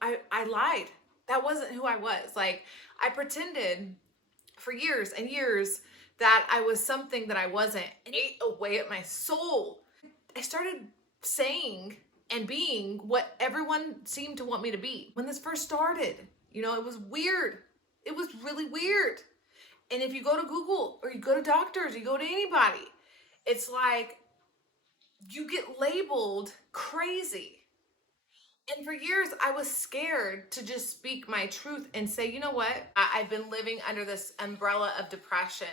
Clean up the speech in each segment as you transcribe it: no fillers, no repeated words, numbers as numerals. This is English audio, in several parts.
I lied. That wasn't who I was. Like, I pretended for years and years that I was something that I wasn't, and it ate away at my soul. I started saying and being what everyone seemed to want me to be. When this first started, it was weird. It was really weird. And if you go to Google or you go to doctors, you go to anybody, it's like you get labeled crazy. And for years, I was scared to just speak my truth and say, you know what? I've been living under this umbrella of depression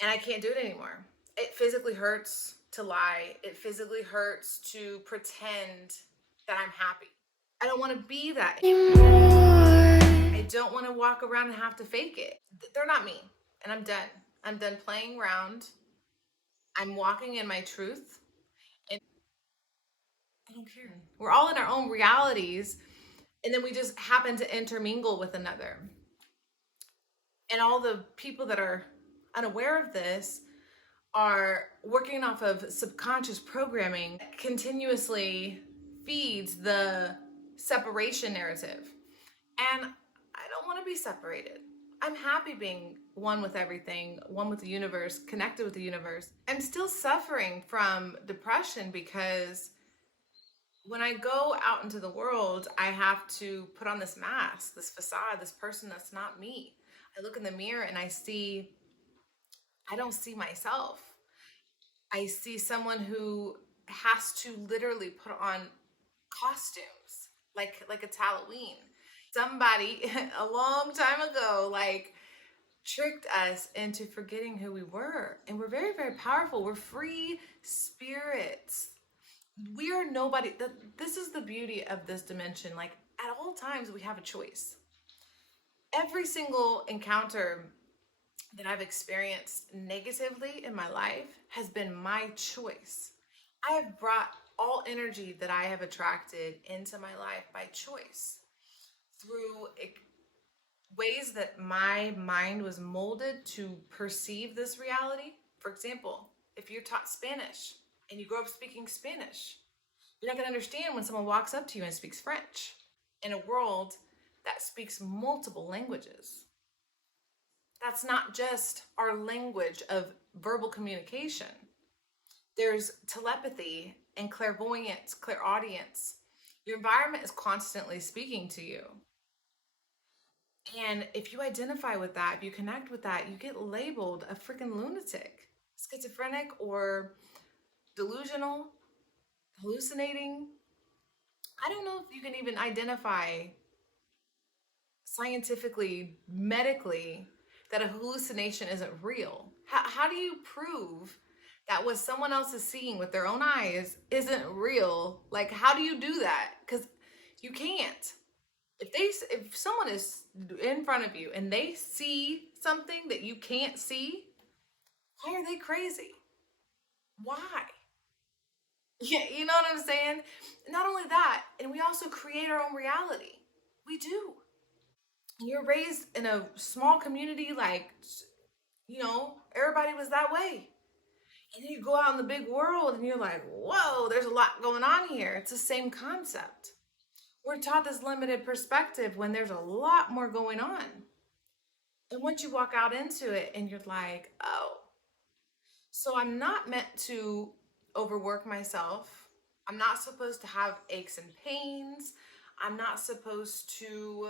and I can't do it anymore. It physically hurts to lie. It physically hurts to pretend that I'm happy. I don't want to be that anymore. I don't want to walk around and have to fake it. They're not me, and I'm done. I'm done playing around. I'm walking in my truth, and I don't care. We're all in our own realities, and then we just happen to intermingle with another. And all the people that are unaware of this are working off of subconscious programming that continuously feeds the separation narrative. And I don't want to be separated. I'm happy being one with everything, one with the universe, connected with the universe. I'm still suffering from depression because when I go out into the world, I have to put on this mask, this facade, this person that's not me. I look in the mirror and I don't see myself. I see someone who has to literally put on costumes like it's Halloween. Somebody a long time ago tricked us into forgetting who we were. And we're very, very powerful. We're free spirits. We are nobody. This is the beauty of this dimension. Like, at all times, we have a choice. Every single encounter that I've experienced negatively in my life has been my choice. I have brought all energy that I have attracted into my life by choice through ways that my mind was molded to perceive this reality. For example, if you're taught Spanish and you grow up speaking Spanish, you're not going to understand when someone walks up to you and speaks French in a world that speaks multiple languages. That's not just our language of verbal communication. There's telepathy and clairvoyance, clairaudience. Your environment is constantly speaking to you. And if you identify with that, if you connect with that, you get labeled a freaking lunatic, schizophrenic, or delusional, hallucinating. I don't know if you can even identify scientifically, medically, that a hallucination isn't real. How do you prove that what someone else is seeing with their own eyes isn't real? Like, how do you do that? Because you can't. If someone is in front of you and they see something that you can't see, why are they crazy? Why? Yeah, you know what I'm saying? Not only that, and we also create our own reality. We do. You're raised in a small community, everybody was that way. And then you go out in the big world and you're like, whoa, there's a lot going on here. It's the same concept. We're taught this limited perspective when there's a lot more going on. And once you walk out into it and you're like, oh, so I'm not meant to overwork myself. I'm not supposed to have aches and pains. I'm not supposed to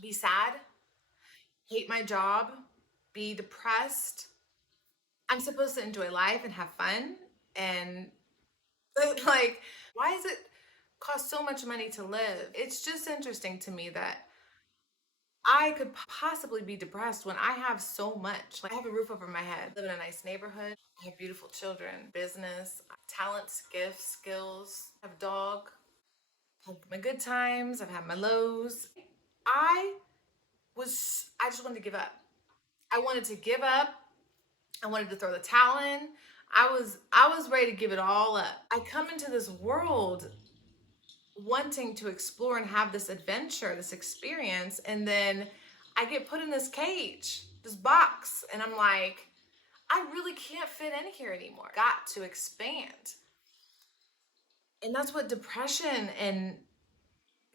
be sad, hate my job, be depressed. I'm supposed to enjoy life and have fun. And why does it cost so much money to live? It's just interesting to me that I could possibly be depressed when I have so much. Like, I have a roof over my head, live in a nice neighborhood, I have beautiful children, business, talents, gifts, skills, I have a dog, I've had my good times, I've had my lows. I just wanted to give up. I wanted to give up. I wanted to throw the towel in. I was ready to give it all up. I come into this world wanting to explore and have this adventure, this experience, and then I get put in this cage, this box, and I'm like, I really can't fit in here anymore. Got to expand. And that's what depression and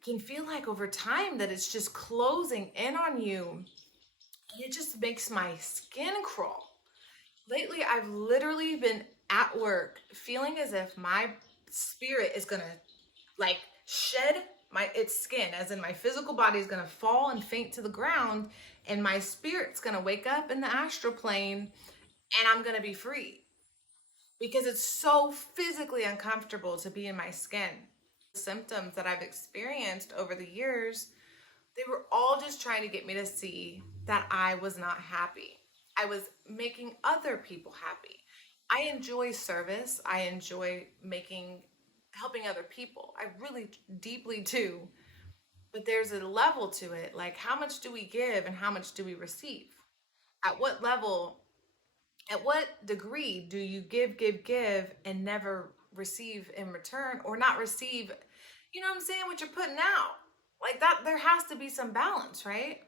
can feel like over time, that it's just closing in on you. And it just makes my skin crawl. Lately, I've literally been at work feeling as if my spirit is gonna like shed my its skin, as in my physical body is gonna fall and faint to the ground, and my spirit's gonna wake up in the astral plane, and I'm gonna be free because it's so physically uncomfortable to be in my skin. The symptoms that I've experienced over the years, they were all just trying to get me to see that I was not happy. I was making other people happy. I enjoy service. I enjoy helping other people. I really deeply do. But there's a level to it. Like, how much do we give and how much do we receive? At what level, at what degree do you give, and never receive in return, or not receive, you know what I'm saying, what you're putting out? Like that, there has to be some balance, right?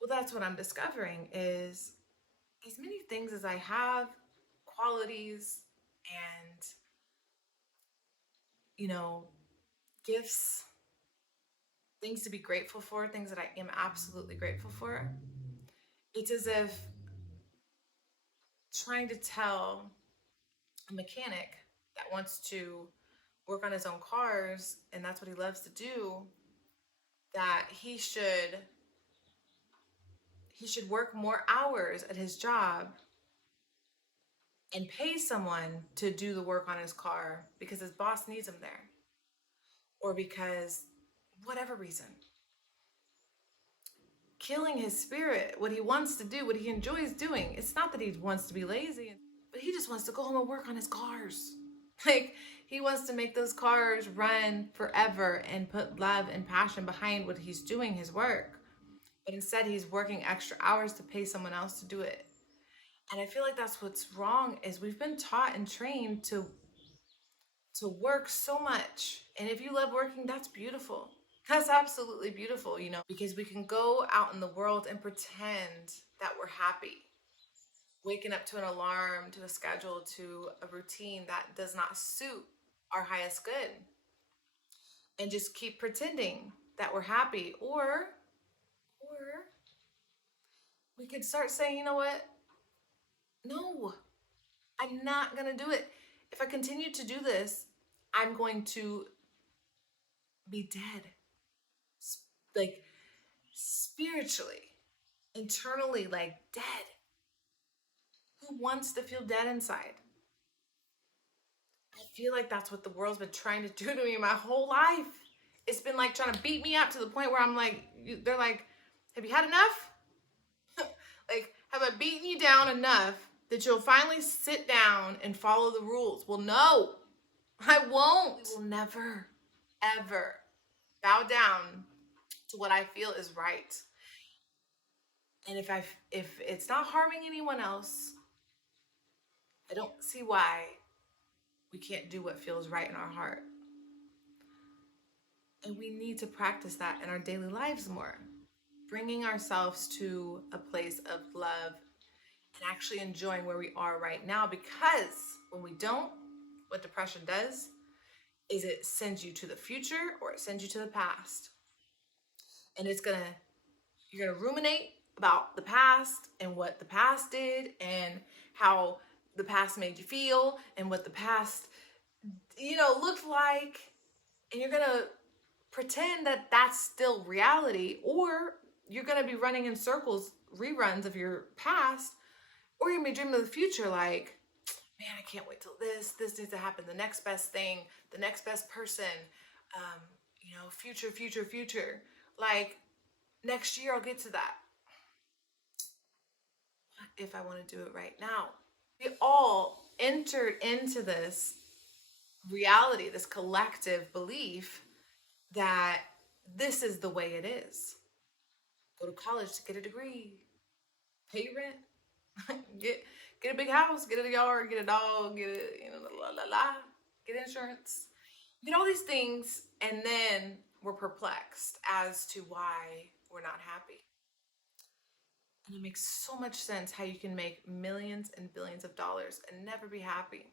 Well, that's what I'm discovering is as many things as I have, qualities and, you know, gifts, things to be grateful for, things that I am absolutely grateful for. It's as if trying to tell a mechanic that wants to work on his own cars and that's what he loves to do, that he should work more hours at his job and pay someone to do the work on his car because his boss needs him there, or because whatever reason. Killing his spirit, what he wants to do, what he enjoys doing. It's not that he wants to be lazy, but he just wants to go home and work on his cars. Like, he wants to make those cars run forever and put love and passion behind what he's doing, his work. But instead, he's working extra hours to pay someone else to do it. And I feel like that's what's wrong, is we've been taught and trained to work so much. And if you love working, that's beautiful. That's absolutely beautiful, because we can go out in the world and pretend that we're happy. Waking up to an alarm, to a schedule, to a routine that does not suit our highest good. And just keep pretending that we're happy. Or we could start saying, you know what? No, I'm not going to do it. If I continue to do this, I'm going to be dead. Like, spiritually, internally, like dead. Who wants to feel dead inside? I feel like that's what the world's been trying to do to me my whole life. It's been like trying to beat me up to the point where I'm like, they're like, have you had enough? Like, have I beaten you down enough that you'll finally sit down and follow the rules? Well, no, I won't. I will never, ever bow down to what I feel is right. And if it's not harming anyone else, I don't see why we can't do what feels right in our heart. And we need to practice that in our daily lives more. Bringing ourselves to a place of love and actually enjoying where we are right now. Because when we don't, what depression does is it sends you to the future or it sends you to the past. And you're gonna ruminate about the past and what the past did and how the past made you feel and what the past, looked like. And you're gonna pretend that that's still reality, or you're gonna be running in circles, reruns of your past, or you're gonna be dreaming of the future like, man, I can't wait till this needs to happen, the next best thing, the next best person, future. Like, next year I'll get to that. If I want to do it right now. We all entered into this reality, this collective belief that this is the way it is. Go to college to get a degree, pay your rent, get a big house, get a yard, get a dog, get insurance, get all these things, and then we're perplexed as to why we're not happy. And it makes so much sense how you can make millions and billions of dollars and never be happy.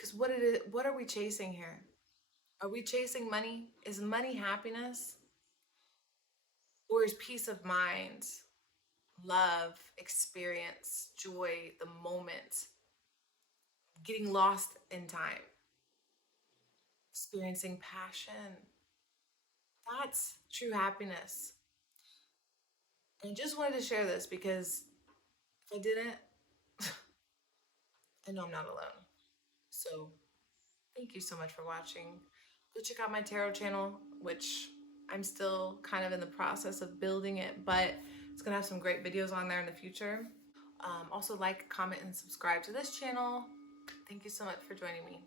Because what are we chasing here? Are we chasing money? Is money happiness? Or is peace of mind, love, experience, joy, the moment, getting lost in time, experiencing passion? That's true happiness. And I just wanted to share this because if I didn't, I know I'm not alone. So thank you so much for watching. Go check out my tarot channel, which I'm still kind of in the process of building it, but it's gonna have some great videos on there in the future. Also like, comment, and subscribe to this channel. Thank you so much for joining me.